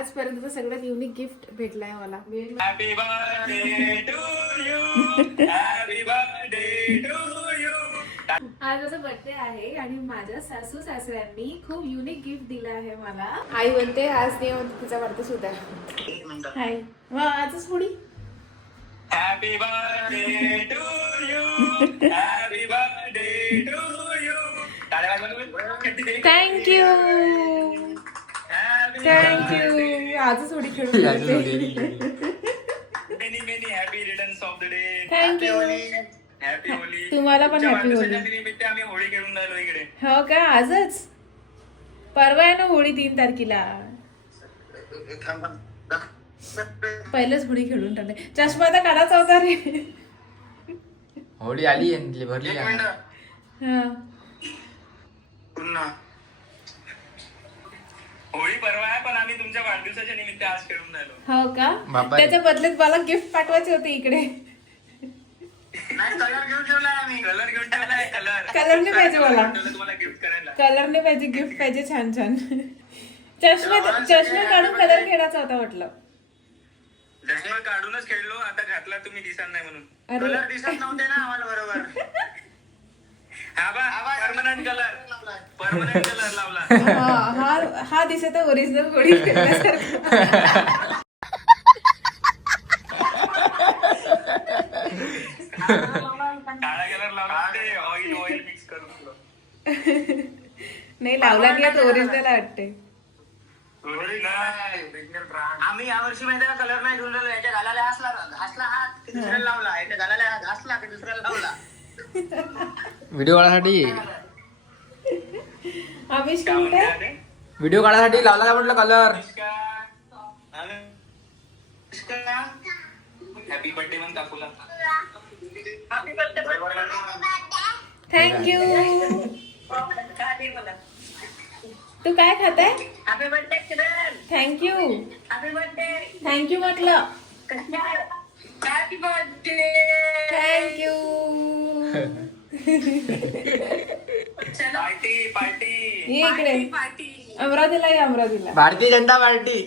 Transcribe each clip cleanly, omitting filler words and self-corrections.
आजपर्यंत सगळ्यात unique gift भेटलाय मला. Happy birthday to you, happy birthday to you. आज माझा बर्थडे आहे आणि माझ्या सासू सासऱ्यांनी खूप युनिक गिफ्ट दिलं आहे मला. आई म्हणते आज नाही म्हणते तिचा वाढदिवस सुद्धा. हाय वा आजच पुढी. Happy birthday to you, happy birthday to you. Thank you thank you. आजच उडी खेळून many many happy returns of the day. Thank you. Happy Holi. तुम्हाला पण हॅपी होली. निमित्त आम्ही होळी खेळून राहिलो इकडे. हो का आजच? परवा आहे ना होळी 3 तारखेला. पहिलेच होळी खेळून टाकले. चष्मा तर काढायचा होता रे. होळी आली भरली हा पुन्हा होळी परवा आहे पण आम्ही तुमच्या वाढदिवसाच्या निमित्त आज खेळून राहिलो. हो का? बाबा. त्याच्या बदल्यात मला गिफ्ट पाठवायचे होते इकडे. नाही कलर घेऊन ठेवलाय आम्ही. कलर घेऊन ठेवलाय. कलर नाही पाहिजे मला. तुम्हाला गिफ्ट करायला. कलर नाही पाहिजे गिफ्ट पाहिजे छान छान. चष्मा काढून कलर खेळायचा होता म्हटलं. चष्मा काढूनच खेळलो. आता घातला तुम्ही दिसत नाही म्हणून. अरे. कलर दिसत नव्हते ना आम्हाला बरोबर. हा बा परमनंट कलर लावला. हा दिसत ओरिजिनल होळी खेळण्यासारखा. काळा कलर लावला. ते ऑइल मिक्स करून. नाही लावला नाही आता ओरिजिनल वाटते. आम्ही यावर्षी माहिती का कलर नाही घेऊन राहिलो. याच्या गालाला घासला हात की दुसऱ्याला लावला. याच्या गालाला घासला की दुसऱ्याला लावला. व्हिडिओ काढासाठी आम्ही शूट आहे. व्हिडिओ काढासाठी लावला का म्हटलं कलर. हॅपी बर्थडे म्हण काकूला. थँक्यू. तू काय खाताय? Happy birthday Kiran. Thank you happy birthday. Thank you म्हटलं. Happy birthday. थँक्यू. पार्टी ये इकडे. अमरावतीला ये अमरावतीला. भारतीय जनता पार्टी.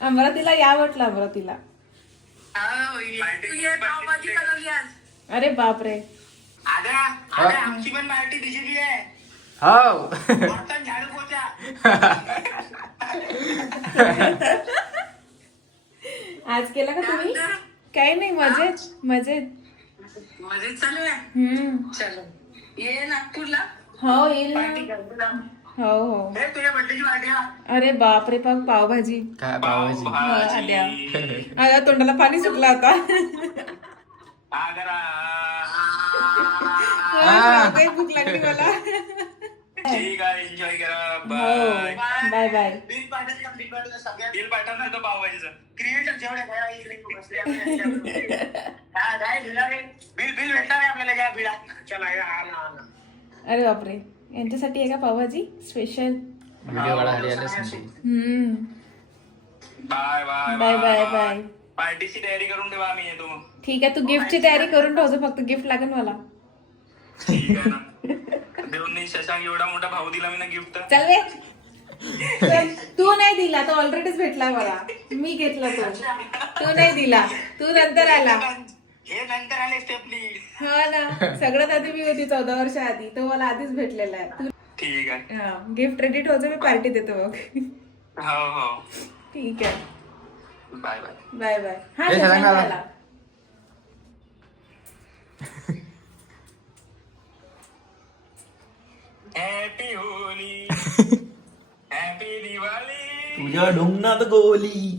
अमरावतीला या म्हटलं अमरावतीला. अरे बापरे. आमची पण पार्टी बीजेपी आहे. हो. झाडू पोचा. आज केला का तुम्ही? काही नाही मजेत मजेत. मजेत चालू आहे. चलो ये नागपूरला. हो येईल ना. हो हो. तुझ्या बर्थडेची पार्टी. अरे बापरे पाव पावभाजी. काय पावभाजी. आद्या. आता तोंडाला पाणी सुटलं आता. काही भूक लागली मला. ठीक आहे एन्जॉय करा. हो बाय बाय. बिल पाठव ना तो पावभाजीचं. क्रिएटर जेवढे बिल भेटणार आहे आपल्याला. घ्या बिला. चला. अरे बापरे यांच्यासाठी आहे का पावभाजी स्पेशल. व्हिडिओ काढासाठी आले संधी. Bye bye bye bye bye. पार्टीची तयारी करून ठेवा. आम्ही येतो. ठीक आहे तू गिफ्टची तयारी करून ठेवतो. फक्त गिफ्ट लागेल मला. ठीक आहे ना. देऊन नाही शशांक एवढा मोठा भाऊ दिला मी ना गिफ्ट. चल वे. चल, तू नाही दिला तो ऑलरेडीच भेटला मला. मी घेतला तो. तू नाही दिला. तू नंतर आला. हे नंतर आले स्टेपली. हा ना सगळ्यात आधी मी होती 14 वर्ष आधी. तो मला आधीच भेटलेला आहे. तू ठीक आहे. गिफ्ट रेडी ठेवतो. मी पार्टी देतो बघ. हो हो ठीक आहे. Bye bye. Bye bye. हा हे शशांक शशांक आला. हॅपी होली. हॅपी दिवाळी. तुझ्या ढुंगणात गोली.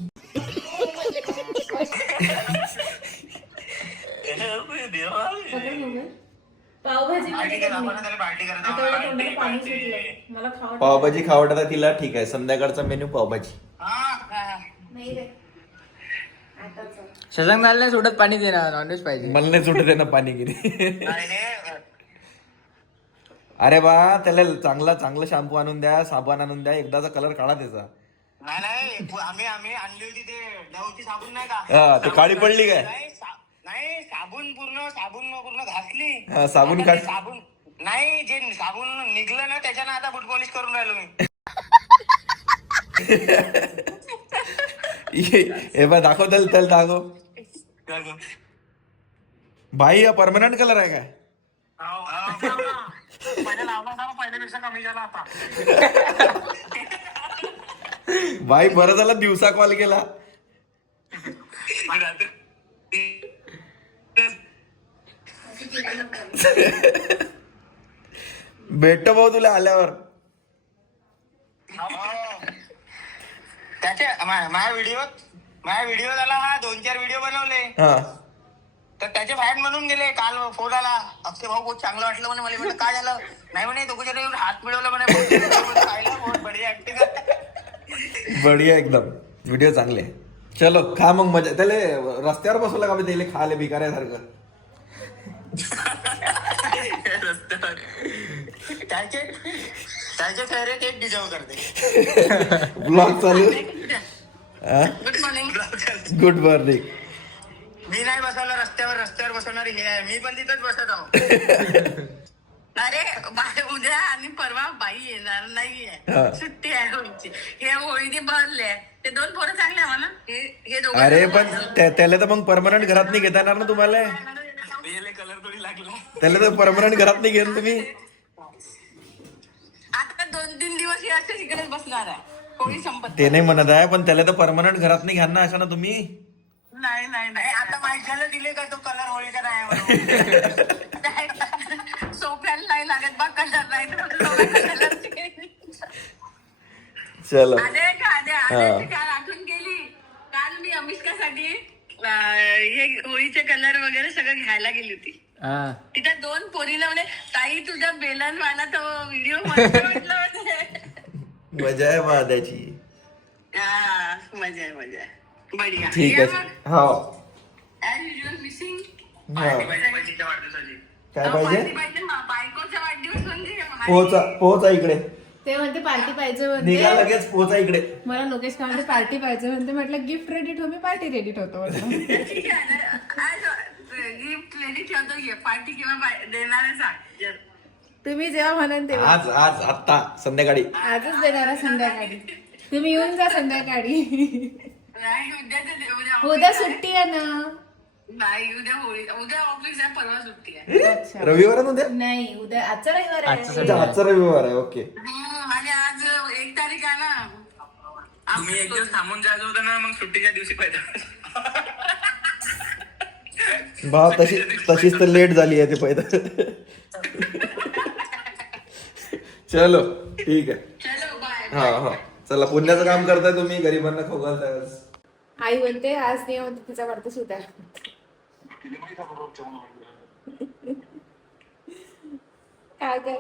पावभाजी पार्टी करा. आपण त्याला पार्टी करतो. पाणी सुटलं मला खावं. पावभाजी खावडता तिला. ठीक आहे संध्याकाळचा मेन्यू पावभाजी. नाही रे. शशांक नाही सोडत पाणी देणार. नॉनव्हेज पाहिजे. मला नाही सुटत आहे ना पाणीगिरी. अरे बा त्याला चांगला शॅम्पू आणून द्या. साबण आणून द्या. एकदाचा कलर काढा त्याचा. नाही आम्ही आणली होती ते डवची साबण नाही का. हा ते काळी पडली काय. नाही साबण पूर्ण घासली. साबण आता ते साबण नाही, जे साबून निघलं ना त्याच्यानं आता बूट पॉलिश करून राहिलो मी. हे बघ दाखव त्याला दाखव. भाई परमनंट कलर आहे काय? पहिल्या लावला होता, पहिल्यापेक्षा कमी झाला आता. भाई बरं झालं दिवसा कॉल केला. भेटतो भाऊ तुला आल्यावर. त्याचे माझ्या व्हिडिओ झाला हा 2-4 व्हिडिओ बनवले. हा तर त्याचे फॅन म्हणून गेले. काल फोन आला, अक्षय भाऊ बहुत चांगलं वाटलं म्हणे मला. म्हटलं काय झालं? नाही म्हणे दोघं येऊन हात मिळवलं म्हणे. बहुत बढिया ऍक्टिंग. बढिया एकदम व्हिडिओ चांगले. चलो खा मग मजा. त्याला रस्त्यावर बसवलं का त्याला खाले भिकाऱ्यासारखं. त्याचे फेवरेट एक डिजर्व करते. ब्लॉग चालू. Good morning. Good morning. मी नाही बसवलं रस्त्यावर बसवणारी हे आहे. मी पण तिथंच बसत आहो. अरे उद्या आणि परवा बाई येणार नाहीये, सुट्टी आहे होळीची. हे होळीने भरले ते 2 पोरं चांगले आहे म्हणा. हे दोघं. अरे पण त्याला तर मग परमनंट घरात नाही घेता येणार ना तुम्हाला. कलर थोडी लागला. त्याला तर परमनंट घरात नाही घेऊन तुम्ही. आता 2-3 दिवस हे असेच इकडेच बसणार आहे. होळी संपत ते नाही म्हणत आहे पण त्याला तर परमनंट घरात नाही घ्या ना अशा ना तुम्ही. नाही आता माहिती झालं दिले का तो कलर होळीचा नाही म्हणून. सोफ्याला नाही लागत बा कलर नाही तर. चलो काल आठवण केली. काल मी अमिष्कासाठी हे होळीचे कलर वगैरे सगळं घ्यायला गेली होती. तिथं 2 पोरीला म्हणे ताई तुझा बेलन वाला तो व्हिडिओ म्हटलं होते. मजा आहे महादाची. मजा आहे बढिया. ठीक आहे. हो ऍज युजल मिसिंग. काय पाहिजे? बायकोचा वाढदिवस म्हणजे पोहोचा इकडे. ते म्हणते पार्टी पाहिजे निघा म्हणते. लगेच पोहोचा इकडे. मला लोकेश का म्हणते पार्टी पाहिजे म्हणते. म्हटलं गिफ्ट रेडी ठेव, मी पार्टी रेडी ठेवतो म्हटलं. गिफ्ट रेडी ठेवतो. पार्टी किंवा देणारे सांग. तुम्ही जेव्हा म्हणाल तेव्हा. आज आत्ता संध्याकाळी. आजच देणार आहे संध्याकाळी. तुम्ही येऊन जा संध्याकाळी. नाही उद्या सुट्टी आहे ना. नाही उद्या ऑफिस आहे, परवा सुट्टी आहे. अच्छा रविवार आहे ना उद्या. नाही उद्या आजचा रविवार आहे. अच्छा, आजचा रविवार आहे. ओके. आणि आज 1 तारीख आहे ना. तुम्ही एक दिवस थांबून जायचं होतं ना, मग सुट्टीच्या दिवशी पाहिजे. भाव तशीच तर लेट झाली आहे ते पहिलं. चलो ठीक आहे. चलो बाय. हा चला पुण्याचं काम करताय तुम्ही, गरिबांना खाऊ घालताय. आई म्हणते आज नाही म्हणते तिचा वाढदिवस उद्या. काय काय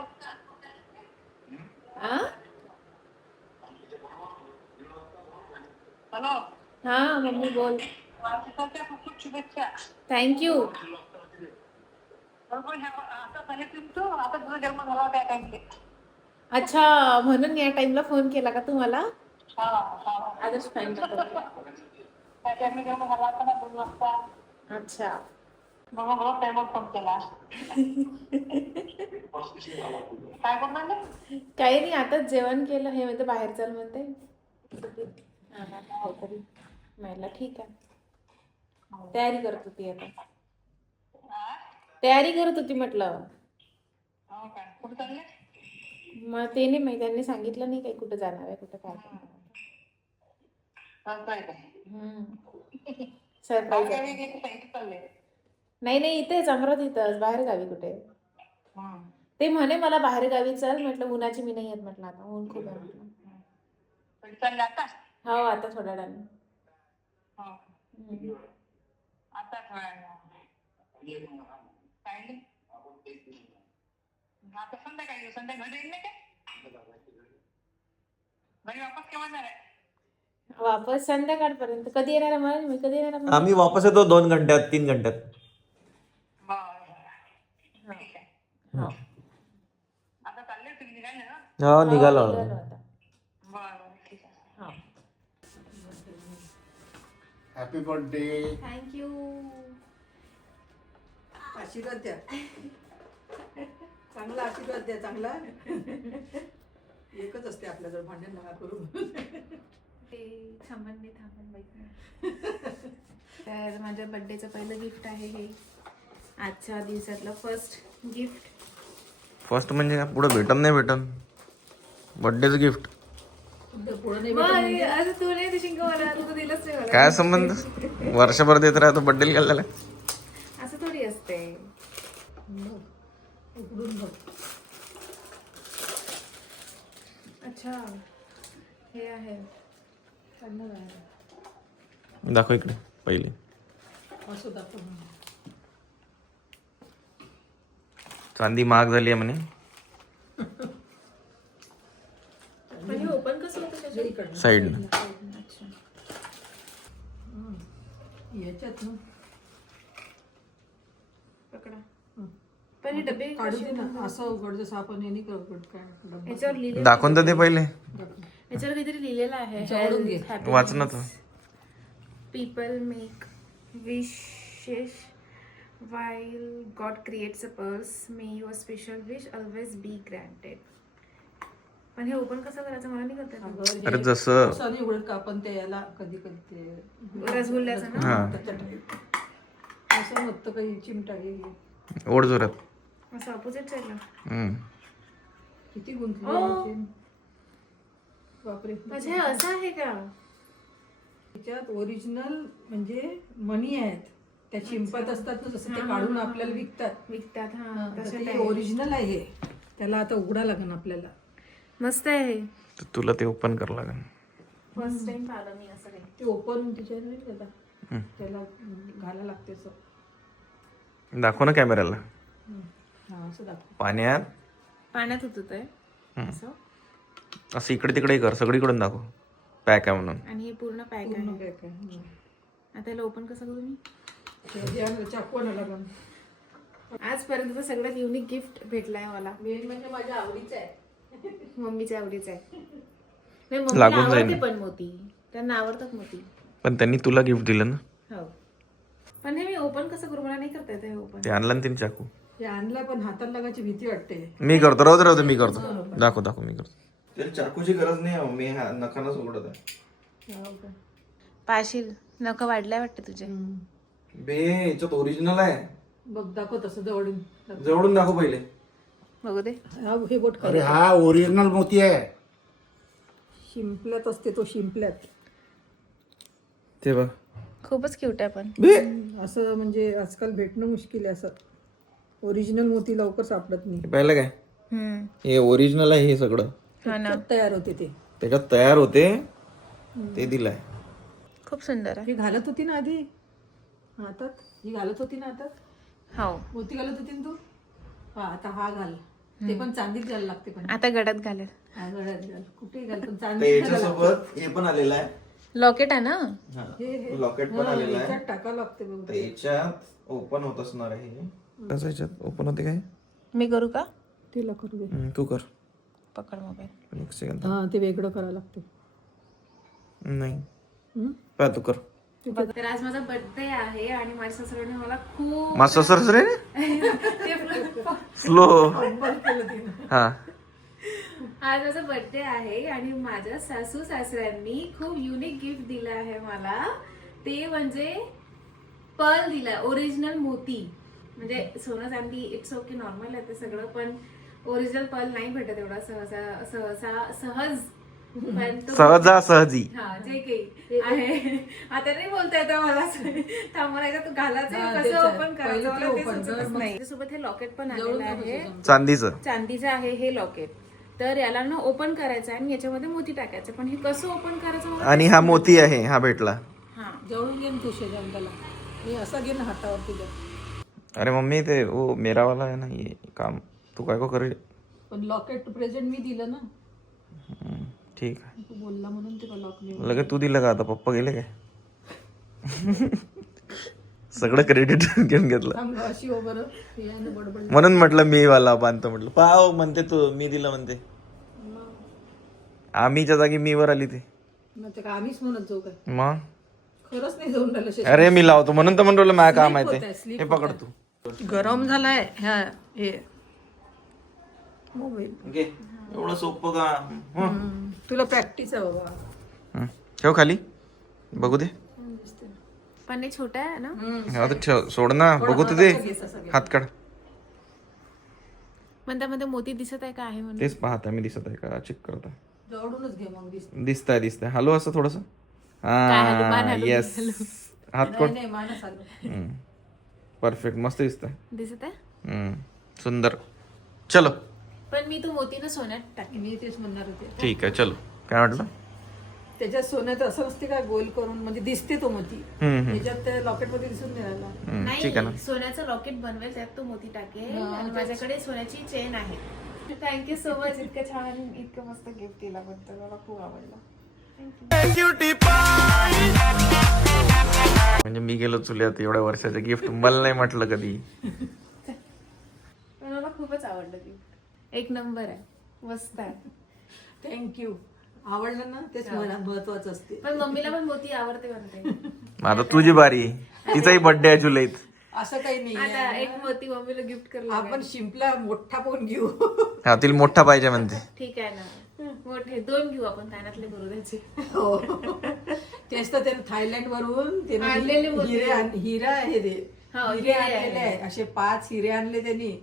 हॅलो. हा मम्मी बोल. खूप शुभेच्छा. थँक्यू. आता तुझा जन्म झाला त्या टाइमला. अच्छा म्हणून या टाइमला फोन केला का तुम्हाला. आजच टाइम. त्या टाइमला जन्म झाला होता ना 2 वाजता. अच्छा मग मला टाइमवर फोन केला. काय करणार. काही नाही आताच जेवण केलं. हे म्हणते बाहेर चल म्हणते. म्हटलं ठीक आहे. तयारी करत होती आता. तयारी करत होती म्हटलं. कुठे चालले. मग ते नाही माहिती. त्यांनी सांगितलं नाही काही कुठं जाणार आहे कुठं काय सरप्राईज. नाही इथेच अमरावतीतच. बाहेर गावी कुठे. ते म्हणे मला बाहेर गावी चल. म्हटलं उन्हाची मी नाही येत म्हटलं. आता ऊन खूप आहे म्हटलं. हो आता थोड्या वेळाने. वापस संध्याकाळपर्यंत. कधी येणार मला. मी कधी येणार. आम्ही वापस येतो 2 घंट्यात 3 घंट्यात. हा निघालो. Happy birthday. थँक्यू. आशीर्वाद द्या. चांगला आशीर्वाद द्या चांगला. एकच असते आपल्याजवळ भांडण नका करू. तर माझ्या बर्थडेचं पहिलं गिफ्ट आहे हे. आजच्या दिवसातलं फर्स्ट गिफ्ट. फर्स्ट म्हणजे काय पुढे भेटन नाही भेटन बर्थडेचं गिफ्ट पुढं नाही असं तू नाही देशील का मला? तू दिलंच नाही मला. काय संबंध वर्षभर देत राहतो बर्थडे घालायला. असं थोडी असते. उघडून बघ. अच्छा हे आहे. दाखव इकडे पहिले. असं दाखव. चांदी महाग झाली आहे म्हणे. म्हणजे ओपन कसं होतं त्याच्यात? इकडनं साईडनं अच्छा. याच्यात ना पकडा. पण हे डबे काढू दे ना. असं उघड जसं आपण यांनी उघड काय डब्बा. याच्यावर लिहिलेलं दाखवून तर दे पहिले. याच्यावर काहीतरी लिहिलेलं आहे. जवळून घे. वाच ना तू. People make wishes while God creates a purse. May your special wish always be granted. पण हे ओपन कसं करायचं मला नाही करता येत. अगं, अरे हे जसं असं नाही उघडत का आपण ते याला कधी कधी ते रसगुल्ल्याचं ना? हा त्याच्यात असं होतं काही चिमटा हे. ओढ जोरात. असं अपोजिट साईडला. हम्म. किती गुंतले ओ. याचे. बापरे. म्हणजे हे असं आहे का? त्याच्यात ओरिजिनल म्हणजे मनी आहेत. त्या चिंपात असतात ना जसं ते काढून आपल्याला विकतात. विकतात हा तसे ते ओरिजिनल आहे हे. त्याला आता उघडा लागेल आपल्याला. मस्त आहे हे. तर तुला ते ओपन करावं लागेल. फर्स्ट टाइम पाहिलं मी असं काही. ते ओपन त्याच्यात नाही का आता. त्याला घाला लागते असं. दाखव ना कॅमेऱ्याला. हा असं दाखव. पाण्यात पाण्यात होत ते असं. असं इकडे तिकडे कर सगळीकडून दाखव पॅक आहे म्हणून. आणि हे पूर्ण पॅक पूर्ण आहे. काय काय. आता याला ओपन कसं करू मी? चाकू आणायला लागेल. आजपर्यंत सगळ्यात युनिक गिफ्ट भेटलाय मला. मेन म्हणजे माझ्या आवडीचं आहे. मम्मीच्या आवडीचं आहे. नाही मम्मीला लागून जाईल आवडते ना. पण मोती. त्यांना आवडतात मोती. पण त्यांनी तुला गिफ्ट दिलं ना. हो. पण हे मी ओपन कसं करू मला नाही करता येत हे ओपन. ते आणलं ना तिने चाकू. हे आणला पण हाताला लागायची भीती वाटते. मी करतो राहू दे मी करतो. दाखव मी करतो. त्याला चाकूची गरज नाही. मी नखानच उघडत आहे. पाशील नख वाढलाय वाटतं तुझे. बे याच्यात ओरिजिनल आहे. बघ दाखव तसं जवळून. जवळून दाखव पहिले. बघू दे. हे बोट अरे हा ओरिजिनल मोती आहे. शिंपल्यात असते तो शिंपल्यात. ते बघ. खूपच क्यूट आहे पण. असं म्हणजे आजकाल भेटणं मुश्किल आहे. असं ओरिजिनल मोती लवकर सापडत नाही. पाहिलं काय हे ओरिजिनल आहे. हे सगळं त्याच्यात तयार होते ते. त्याच्यात तयार होते. ते दिलंय. खूप सुंदर आहे. ही घालत होती ना आधी हातात. ही घालत होती ना हातात. हो. मोती घालत होती ना तू. हा आता हा घाल. ते पण चांदीत घाल लागते पण. आता गड्यात घालेल. हा गळ्यात घाल. कुठेही घाल पण तर चांदीत घाल. याच्यासोबत हे पण आलेलं आहे. लॉकेट आहे ना. लॉकेट पण आलेलं आहे. याच्यात टाका लागते बघ. तर याच्यात ओपन होत असणार आहे हे. कसं याच्यात ओपन होते काय? मी करू का? तिला करू दे. तू कर. पकड मोबाईल. पण एक सेकंद. हा ते वेगळं करावं लागतं. नाही पहा तू कर. तर आज माझा बर्थडे आहे आणि माझ्या सासऱ्याने मला खूप माझं सर रे स्लो. हा आज माझा बर्थडे आहे आणि माझ्या सासू सासऱ्यांनी खूप युनिक गिफ्ट दिलं आहे मला. ते म्हणजे पर्ल दिला. ओरिजिनल मोती. म्हणजे सोनं चांदी इट्स ओके नॉर्मल आहे ते सगळं. पण ओरिजिनल पर्ल नाही भेटत एवढा सहसा सहसा सहज. पण तो सहजी. हा जे काही आहे. आता नाही बोलता येतं मला. थांबवायचं तू घालायचं कसं ओपन करायचं मला ते सुचतच नाही. त्याच्यासोबत हे लॉकेट पण आलेलं आहे. चांदीचं. चांदीचं आहे हे लॉकेट. तर याला ना ओपन करायचं आहे आणि याच्यामध्ये मोती टाकायचं. पण हे कसं ओपन करायचं मला आणि हा मोती आहे. हा भेटला. हा जवळून घे ना तू शेजांताला. मी असा घे ना हातावर तुझ्या. अरे मम्मी ते वो मेरा वाला है ना ये काम तू काय को करे. पण लॉकेट प्रेझेंट मी दिलं ना. ठीक आहे. तू बोलला म्हणून ते लॉक नाही. लगे तू दिलं का आता पप्पा गेले काय? सगळं क्रेडिट घेऊन घेतलं. थांब गं, अशी हो बरं. याने बडबड. म्हणून म्हटलं मी वाला बांधतो म्हटलं. पाव म्हणते तू मी दिलं म्हणते. आम्हीच्या जागी मी वर आली ते. मग ते का आम्हीच म्हणत जाऊ काय. मग खरंच नाही जाऊन राहिलं शेजारी. अरे मी लावतो म्हणून तर म्हणतो माझं काम आहे Slip ते. होतंय, slip हे पकड तू. गरम झालाय ह्या हे मोबाईल घे एवढं सोपं का हं. तुला प्रॅक्टिस आहे बाबा. हं. ठेव खाली बघू दे पण हे छोटा आहे ना. आता ठेव सोड ना बघू तर दे हात काढ मध्ये मोती दिसत आहे का आहे म्हणून. तेच पाहता मी दिसत आहे का चेक करता जवळूनच घे मग दिसत. दिसतंय हॅलो असं थोडस हॅलो, मान हा हॅलो, येस हात नाही कोण नाही मानस आलं. परफेक्ट मस्त दिसतंय दिसत आहे. सुंदर चलो पण मी तो मोती ना सोन्यात टाकेन. मी तेच म्हणणार होते. ठीक आहे चलो काय म्हटलं त्याच्यात सोन्यात असं असते का गोल करून म्हणजे दिसते तो मोती. त्याच्यात त्या लॉकेट मध्ये दिसून नाही राहिला. ठीक आहे ना नाही, सोन्याचं लॉकेट बनवेल त्यात तो मोती टाकेल आणि माझ्याकडे सोन्याची चेन आहे. Thank you so much. इतकं छान इतकं मस्त गिफ्ट दिल्याबद्दल मला खूप आवडलं. म्हणजे मी गेलो चुल्यात एवढ्या वर्षाचं गिफ्ट मला नाही म्हटलं कधी. पण मला खूपच आवडलं गिफ्ट. एक नंबर आहे. मस्त आहे. थँक्यू. आवडलं ना तेच महत्वाचं असते. पण मम्मीला पण मोती आवडते म्हणते. आता तुझी बारी तिचाही बर्थडे आहे जुलैत. असं काही नाही आता एक मोती मम्मीला गिफ्ट करला. आपण शिंपला मोठा पण घेऊ. हा तिला मोठा पाहिजे म्हणते. ठीक आहे ना. मोठे 2 घेऊ आपण कानातले करू त्याचे. हो तेच तर त्याने थायलंड वरून आणलेले मोती. हिरा आहे ते. हो, हिरे हिरे आणलेले आहे. असे 5 हिरे आणले त्यांनी.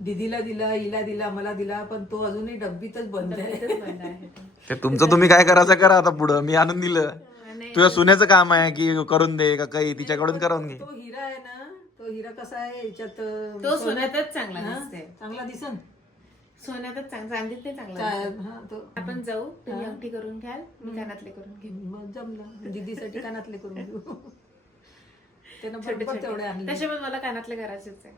दीदीला दिला हिला दिला मला दिला पण तो अजूनही डब्बीतच बंद आहे. बंद आहे. ते तुमचं तुम्ही काय करायचं करा आता पुढं मी आणून दिलं. तुझ्या सुनेचं काम आहे की करून दे का काही तिच्याकडून करून घे. तो हिरा आहे ना तो हिरा कसा आहे याच्यात तो सोन्यातच चांगला दिसते. चांगला दिसन. सोन्यातच चांगलीत ते चांगला दिसते. हा तो आपण जाऊ तुम्ही अंगठी करून घ्याल मी कानातले करून घेईन. मग जमला दीदीसाठी कानातले करून घेऊ. त्यानं बरोबर तेवढे आणले. तसे पण मला कानातले करायचेच आहे.